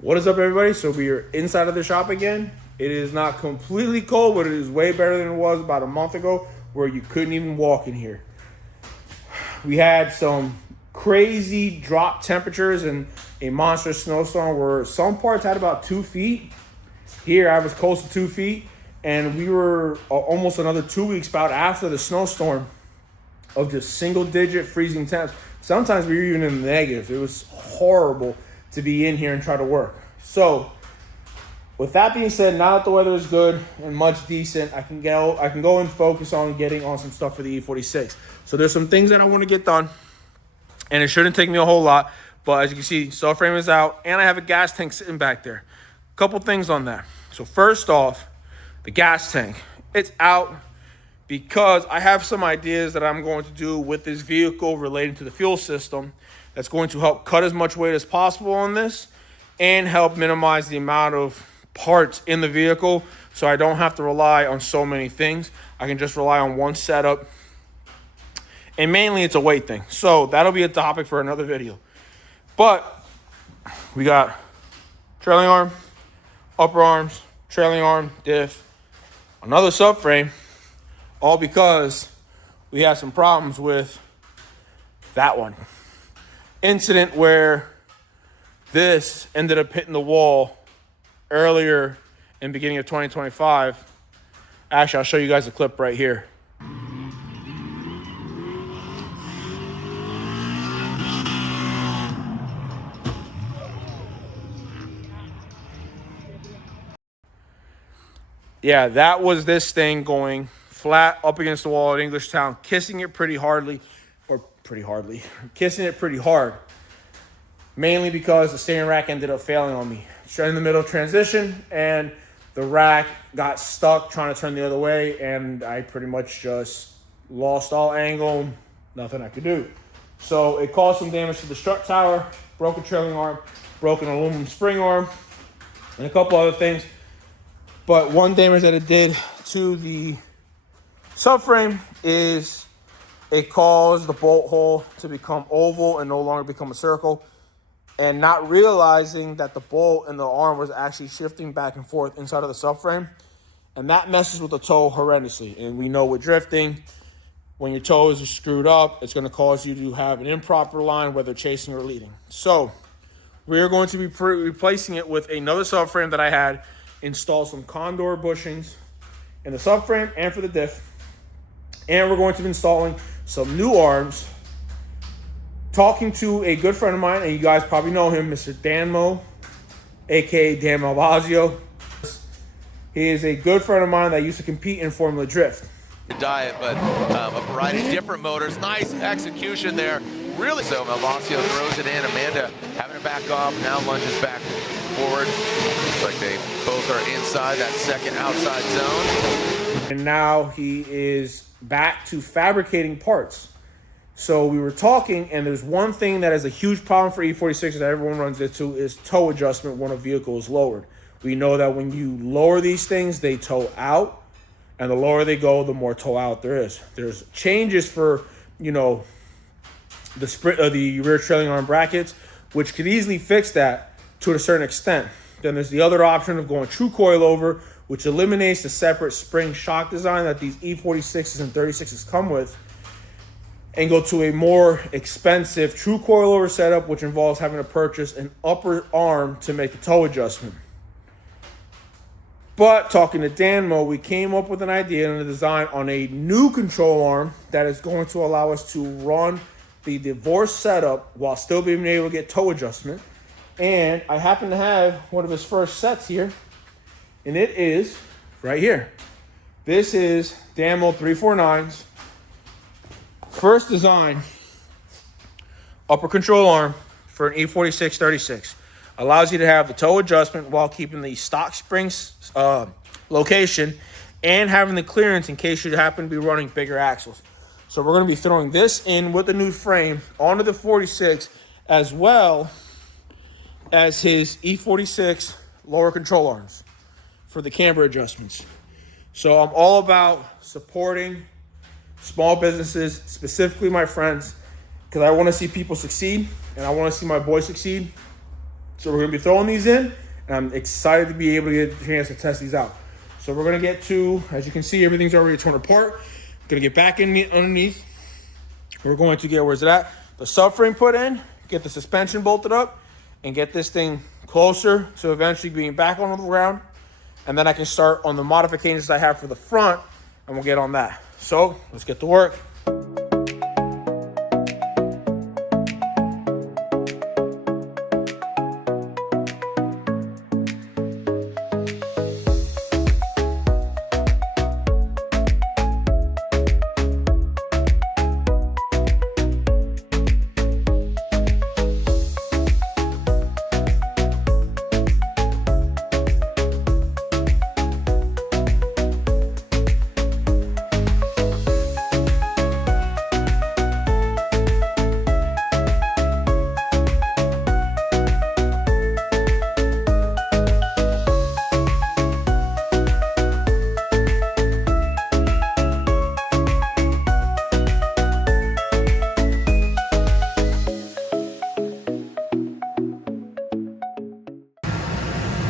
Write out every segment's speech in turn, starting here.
What is up, everybody? So we are inside of the shop again. It is not completely cold, but it is way better than it was about a month ago where you couldn't even walk in here. We had some crazy drop temperatures and a monster snowstorm where some parts had about 2 feet. Here I was close to 2 feet, and we were almost another 2 weeks out after the snowstorm of just single-digit freezing temps. Sometimes we were even in the negatives. It was horrible to be in here and try to work. So, with that being said, now that the weather is good and much decent, I can go and focus on getting on some stuff for the E46. So there's some things that I want to get done, and it shouldn't take me a whole lot. But as you can see, subframe is out, and I have a gas tank sitting back there. Couple things on that. So first off, the gas tank. It's out because I have some ideas that I'm going to do with this vehicle relating to the fuel system that's going to help cut as much weight as possible on this and help minimize the amount of parts in the vehicle so I don't have to rely on so many things. I can just rely on one setup, and mainly it's a weight thing. So that'll be a topic for another video. But we got trailing arm, upper arms, trailing arm, diff, another subframe, all because we had some problems with that one. Incident where this ended up hitting the wall earlier in the beginning of 2025. Actually, I'll show you guys a clip right here. Yeah, that was this thing going flat up against the wall at Englishtown, kissing it pretty hard, mainly because the steering rack ended up failing on me. Straight in the middle transition, and the rack got stuck trying to turn the other way, and I pretty much just lost all angle, nothing I could do. So it caused some damage to the strut tower, broken trailing arm, broken aluminum spring arm, and a couple other things. But one damage that it did to the subframe is it caused the bolt hole to become oval and no longer become a circle, and not realizing that the bolt and the arm was actually shifting back and forth inside of the subframe. And that messes with the toe horrendously. And we know with drifting, when your toes are screwed up, it's going to cause you to have an improper line, whether chasing or leading. So we're going to be replacing it with another subframe that I had installed some condor bushings in the subframe and for the diff. And we're going to be installing some new arms. Talking to a good friend of mine, and you guys probably know him, Mr. Dan Mo, aka Dan Malvasio. He is a good friend of mine that used to compete in Formula Drift. Diet, but a variety of different motors. Nice execution there. Really so. Malvasio throws it in. Amanda having it back off. Now lunges back forward. Looks like they both are inside that second outside zone. And now he is back to fabricating parts. So we were talking, and there's one thing that is a huge problem for E46 that everyone runs into is toe adjustment when a vehicle is lowered. We know that when you lower these things, they toe out, and the lower they go, the more toe out there is. There's changes for, the rear trailing arm brackets, which could easily fix that to a certain extent. Then there's the other option of going true coilover, which eliminates the separate spring shock design that these E46s and 36s come with, and go to a more expensive true coilover setup, which involves having to purchase an upper arm to make the toe adjustment. But talking to Dan Mo, we came up with an idea and a design on a new control arm that is going to allow us to run the divorce setup while still being able to get toe adjustment. And I happen to have one of his first sets here, and it is right here. This is Dan Mo 349's first design upper control arm for an E46 36. Allows you to have the toe adjustment while keeping the stock springs location and having the clearance in case you happen to be running bigger axles. So we're going to be throwing this in with the new frame onto the 46, as well as his E46 lower control arms for the camber adjustments. So I'm all about supporting small businesses, specifically my friends, because I want to see people succeed, and I want to see my boys succeed. So we're going to be throwing these in, and I'm excited to be able to get a chance to test these out. So we're going to get to, as you can see, everything's already torn apart. Going to get back in underneath. We're going to get, where's it at? The subframe put in, get the suspension bolted up, and get this thing closer to eventually being back on the ground. And then I can start on the modifications I have for the front, and we'll get on that. So let's get to work.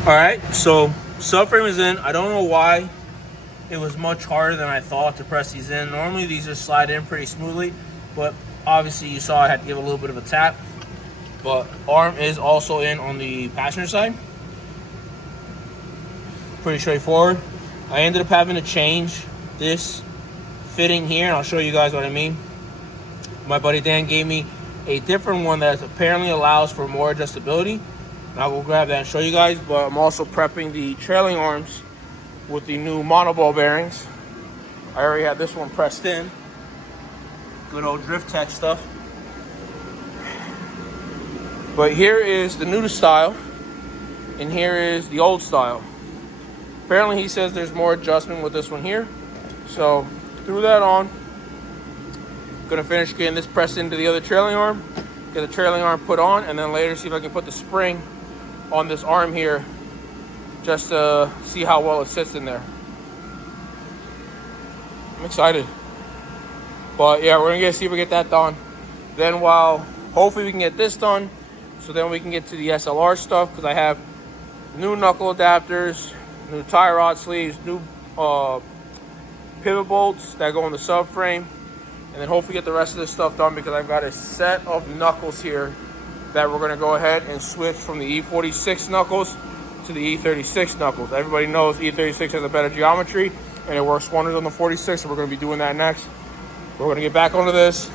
All right, so subframe is in. I don't know why it was much harder than I thought to press these in. Normally these just slide in pretty smoothly, but obviously you saw I had to give a little bit of a tap. But arm is also in on the passenger side. Pretty straightforward. I ended up having to change this fitting here, and I'll show you guys what I mean. My buddy Dan gave me a different one that apparently allows for more adjustability. And I will grab that and show you guys, but I'm also prepping the trailing arms with the new monoball bearings. I already had this one pressed in. Good old Drift Tech stuff. But here is the new style, and here is the old style. Apparently he says there's more adjustment with this one here. So threw that on. Gonna finish getting this pressed into the other trailing arm, get the trailing arm put on, and then later see if I can put the spring on this arm here just to see how well it sits in there. I'm excited. But yeah, we're gonna see if we get that done. Then hopefully we can get this done, so then we can get to the SLR stuff, because I have new knuckle adapters, new tie rod sleeves, new pivot bolts that go in the subframe, and then hopefully get the rest of this stuff done, because I've got a set of knuckles here that we're going to go ahead and switch from the E46 knuckles to the E36 knuckles. Everybody knows E36 has a better geometry, and it works wonders on the 46, so we're going to be doing that next. We're going to get back onto this.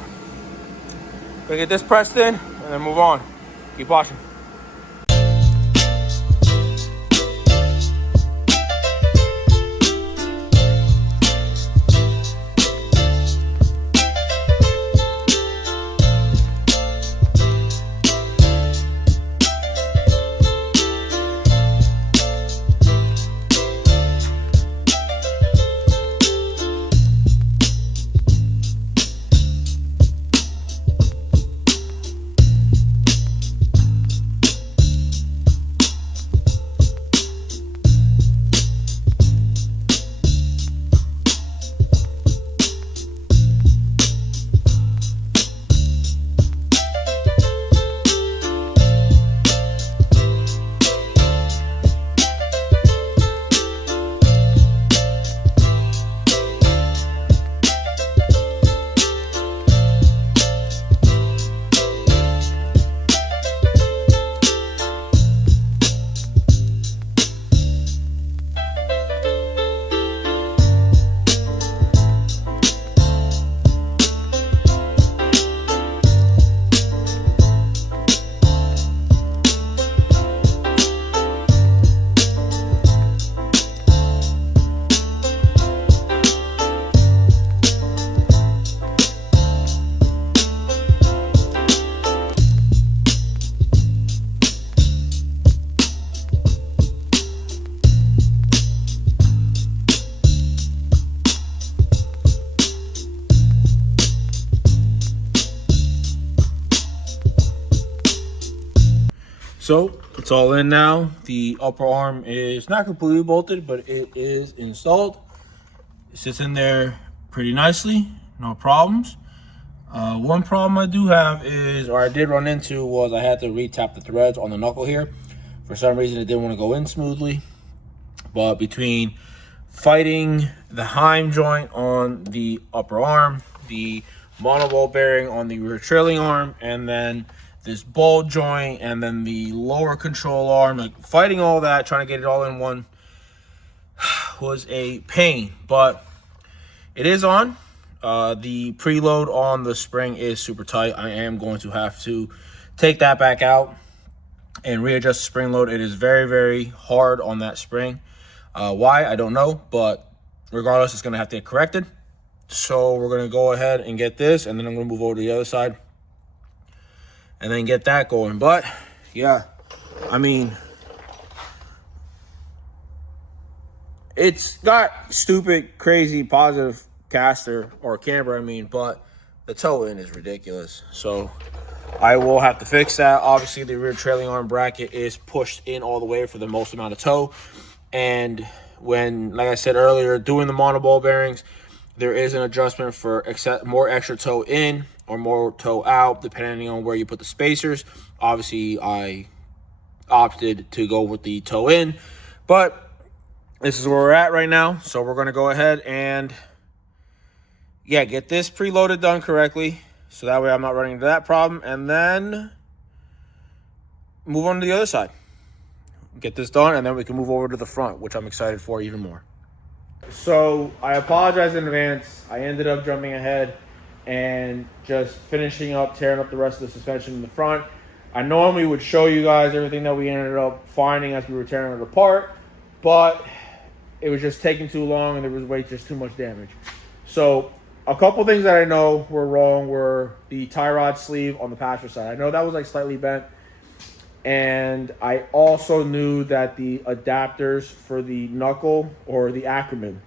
Going to get this pressed in, and then move on. Keep watching. So it's all in now. The upper arm is not completely bolted, but it is installed. It sits in there pretty nicely, no problems. One problem I do have is, or I did run into, was I had to re-tap the threads on the knuckle here. For some reason, it didn't want to go in smoothly. But between fighting the Heim joint on the upper arm, the monoball bearing on the rear trailing arm, and then this ball joint, and then the lower control arm, like fighting all that, trying to get it all in one was a pain. But it is on. The preload on the spring is super tight. I am going to have to take that back out and readjust the spring load. It is very, very hard on that spring. Why? I don't know, but regardless, it's going to have to get corrected. So we're going to go ahead and get this, and then I'm going to move over to the other side and then get that going. But, yeah, I mean, it's got stupid, crazy, positive caster or camber, but the toe in is ridiculous. So I will have to fix that. Obviously, the rear trailing arm bracket is pushed in all the way for the most amount of toe. And when, like I said earlier, doing the monoball bearings, there is an adjustment for more extra toe in or more toe out, depending on where you put the spacers. Obviously, I opted to go with the toe in, but this is where we're at right now. So we're going to go ahead and, yeah, get this preloaded done correctly, so that way I'm not running into that problem, and then move on to the other side. Get this done, and then we can move over to the front, which I'm excited for even more. So I apologize in advance. I ended up jumping ahead and just finishing up, tearing up the rest of the suspension in the front. I normally would show you guys everything that we ended up finding as we were tearing it apart, but it was just taking too long and there was just too much damage. So a couple things that I know were wrong were the tie rod sleeve on the passenger side. I know that was like slightly bent. And I also knew that the adapters for the knuckle or the Ackerman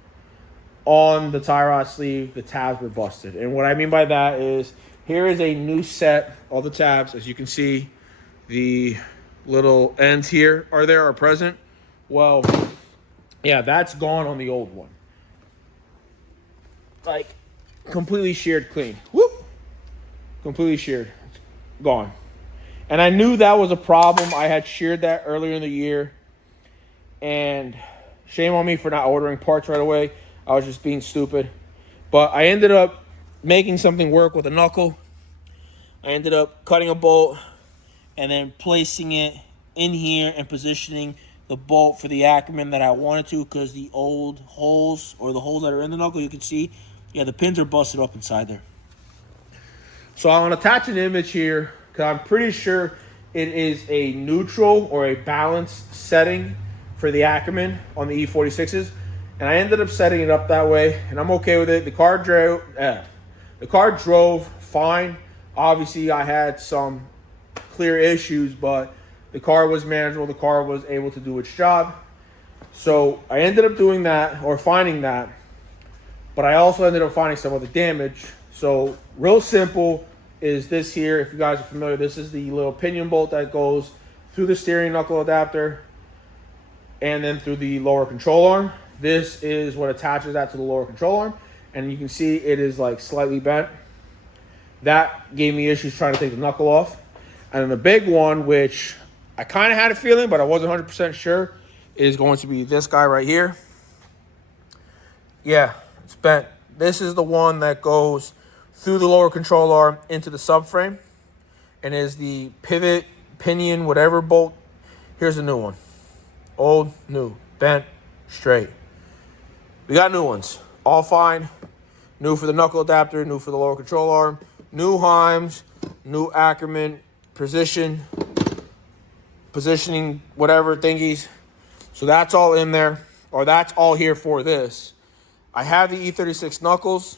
on the tie rod sleeve, the tabs were busted. And what I mean by that is, here is a new set of the tabs. As you can see, the little ends here are present. Well, yeah, that's gone on the old one. Like, completely sheared clean. Whoop! Completely sheared. Gone. And I knew that was a problem. I had sheared that earlier in the year. And shame on me for not ordering parts right away. I was just being stupid. But I ended up making something work with a knuckle. I ended up cutting a bolt and then placing it in here and positioning the bolt for the Ackerman that I wanted to, because the old holes, or the holes that are in the knuckle, you can see, yeah, the pins are busted up inside there. So I'm going to attach an image here, because I'm pretty sure it is a neutral or a balanced setting for the Ackerman on the E46s. And I ended up setting it up that way, and I'm okay with it. The car drove fine. Obviously, I had some clear issues, but the car was manageable. The car was able to do its job. So I ended up doing that, or finding that. But I also ended up finding some other damage. So real simple is this here. If you guys are familiar, this is the little pinion bolt that goes through the steering knuckle adapter and then through the lower control arm. This is what attaches that to the lower control arm. And you can see it is like slightly bent. That gave me issues trying to take the knuckle off. And then the big one, which I kind of had a feeling, but I wasn't 100% sure, is going to be this guy right here. Yeah, it's bent. This is the one that goes through the lower control arm into the subframe and is the pivot, pinion, whatever bolt. Here's the new one. Old, new, bent, straight. We got new ones. All fine. New for the knuckle adapter, new for the lower control arm, new Heims, new Ackerman, positioning, whatever thingies. So that's all in there, or that's all here for this. I have the E46 knuckles.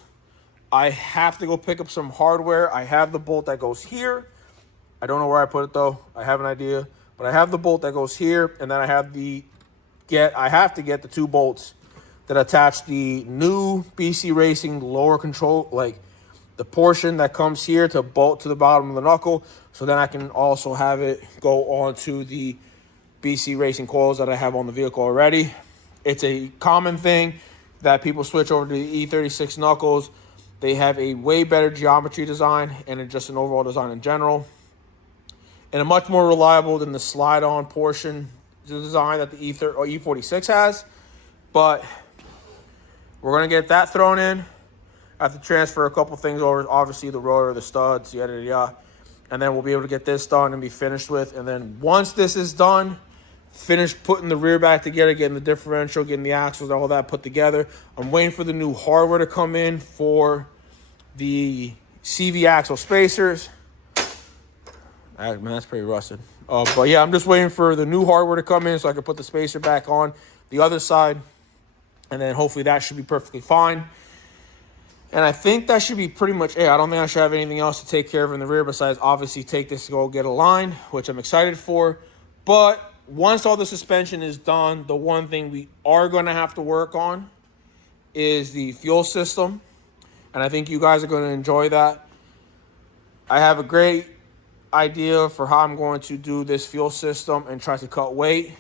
I have to go pick up some hardware. I have the bolt that goes here. I don't know where I put it though. I have an idea, but I have the bolt that goes here, and then I have to get the two bolts that attach the new BC Racing lower control, like the portion that comes here to bolt to the bottom of the knuckle. So then I can also have it go onto the BC Racing coils that I have on the vehicle already. It's a common thing that people switch over to the E36 knuckles They have a way better geometry design and just an overall design in general. And a much more reliable than the slide-on portion design that the E46 has. But we're going to get that thrown in. I have to transfer a couple things over, obviously the rotor, the studs, yada, yada, yada. And then we'll be able to get this done and be finished with. And then once this is done, finish putting the rear back together, getting the differential, getting the axles, all that put together. I'm waiting for the new hardware to come in for the CV axle spacers. Man, that's pretty rusted. But yeah, I'm just waiting for the new hardware to come in so I can put the spacer back on the other side. And then hopefully that should be perfectly fine. And I think that should be pretty much it. I don't think I should have anything else to take care of in the rear besides obviously take this to go get aligned, which I'm excited for. But once all the suspension is done, the one thing we are going to have to work on is the fuel system. And I think you guys are going to enjoy that. I have a great idea for how I'm going to do this fuel system and try to cut weight.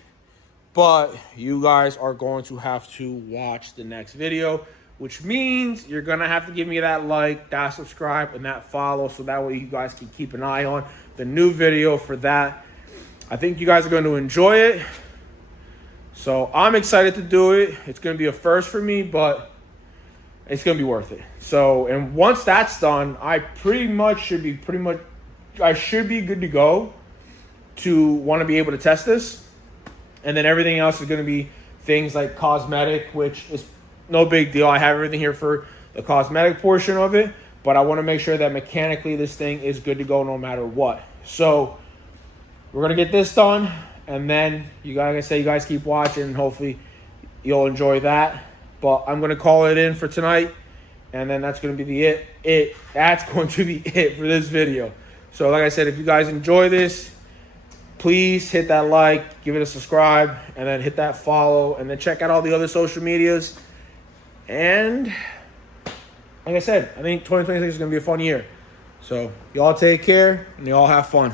But you guys are going to have to watch the next video, which means you're going to have to give me that like, that subscribe, and that follow, so that way you guys can keep an eye on the new video for that. I think you guys are going to enjoy it. So I'm excited to do it. It's going to be a first for me, but it's going to be worth it. So, and once that's done, I should be good to go to want to be able to test this. And then everything else is going to be things like cosmetic, which is no big deal. I have everything here for the cosmetic portion of it, but I want to make sure that mechanically this thing is good to go no matter what. So we're going to get this done, and then you guys, like I say, you guys keep watching, and hopefully you'll enjoy that. But I'm going to call it in for tonight, and then that's going to be that's going to be it for this video. So like I said, if you guys enjoy this, please hit that like, give it a subscribe, and then hit that follow, and then check out all the other social medias. And like I said, I think 2026 is going to be a fun year. So y'all take care, and y'all have fun.